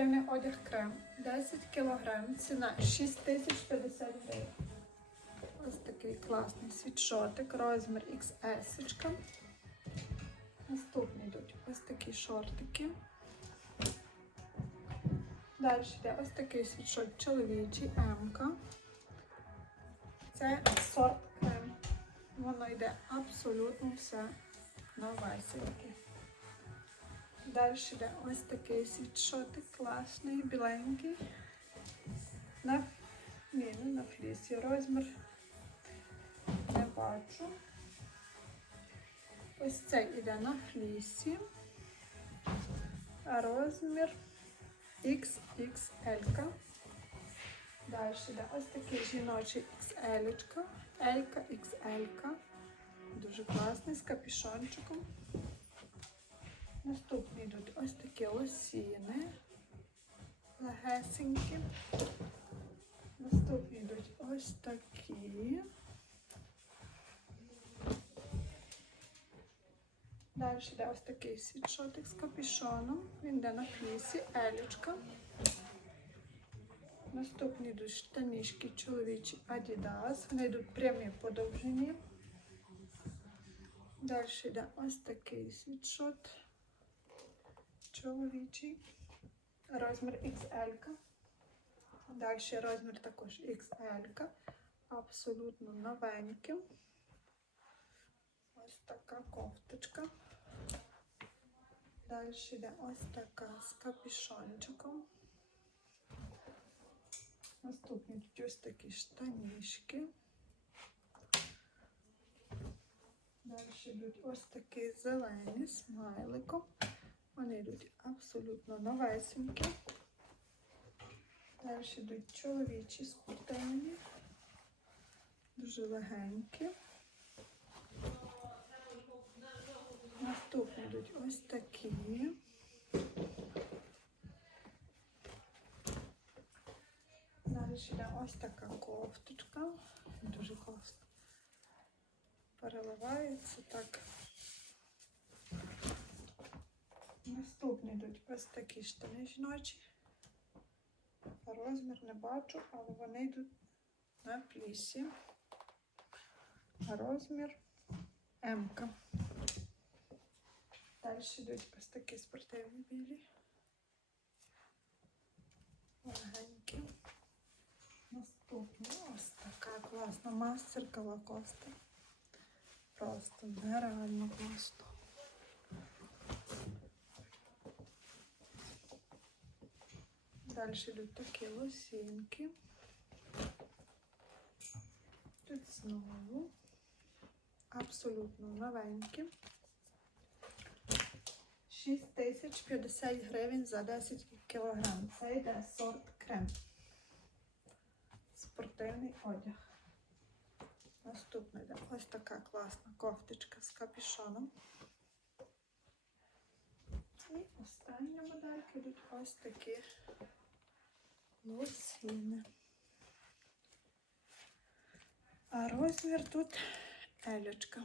Спортивний одяг крем 10 кг, ціна 6050 гривень. Ось такий класний світшотик, розмір XS. Наступні йдуть ось такі шортики. Далі йде ось такий світшот чоловічий М-ка. Це сорт крем. Воно йде абсолютно все новесеньке. Далі йде ось такий світшотик класний, біленький. На, ні, не на флісі. Розмір не бачу. Ось цей йде на флісі. Розмір XXL. Далі йде ось такий жіночий XL, L, XL. Дуже класний з капюшончиком. Наступні йдуть ось такі лосіни, легесенькі. Наступні йдуть ось такі. Далі йде ось такий світшотик з капюшоном. Він йде на флісі, елічка. Наступні йдуть штанішки чоловічі Adidas. Вони йдуть прямі подовжені. Далі йде ось такий світшот чоловічий. Розмір XL. Далі розмір також XL. Абсолютно новенький. Ось така кофточка. Далі йде ось така з капюшончиком. Наступні тут ось такі штанішки. Далі йдуть ось такі зелені смайликом. Вони йдуть абсолютно новесенькі. Далі йдуть чоловічі спортивні, дуже легенькі. Наступні йдуть ось такі. Далі ось така кофточка. Дуже класно. Переливається так. Наступні йдуть ось такі штани жіночі. Розмір не бачу, але вони йдуть на плісі. Розмір М. -ка. Далі йдуть ось такі спортивні білі. Легенькі. Наступна ось така класна мастерка лакоста. Просто нереально класно. Далі йдуть такі лосінки. Тут знову абсолютно новенькі. 6050 гривень за 10 кілограм. Це йде сорт крем. Спортивний одяг. Наступна йде ось така класна кофточка з капюшоном. І остання моделька йдуть ось такі лосіни. А розмір тут елючка.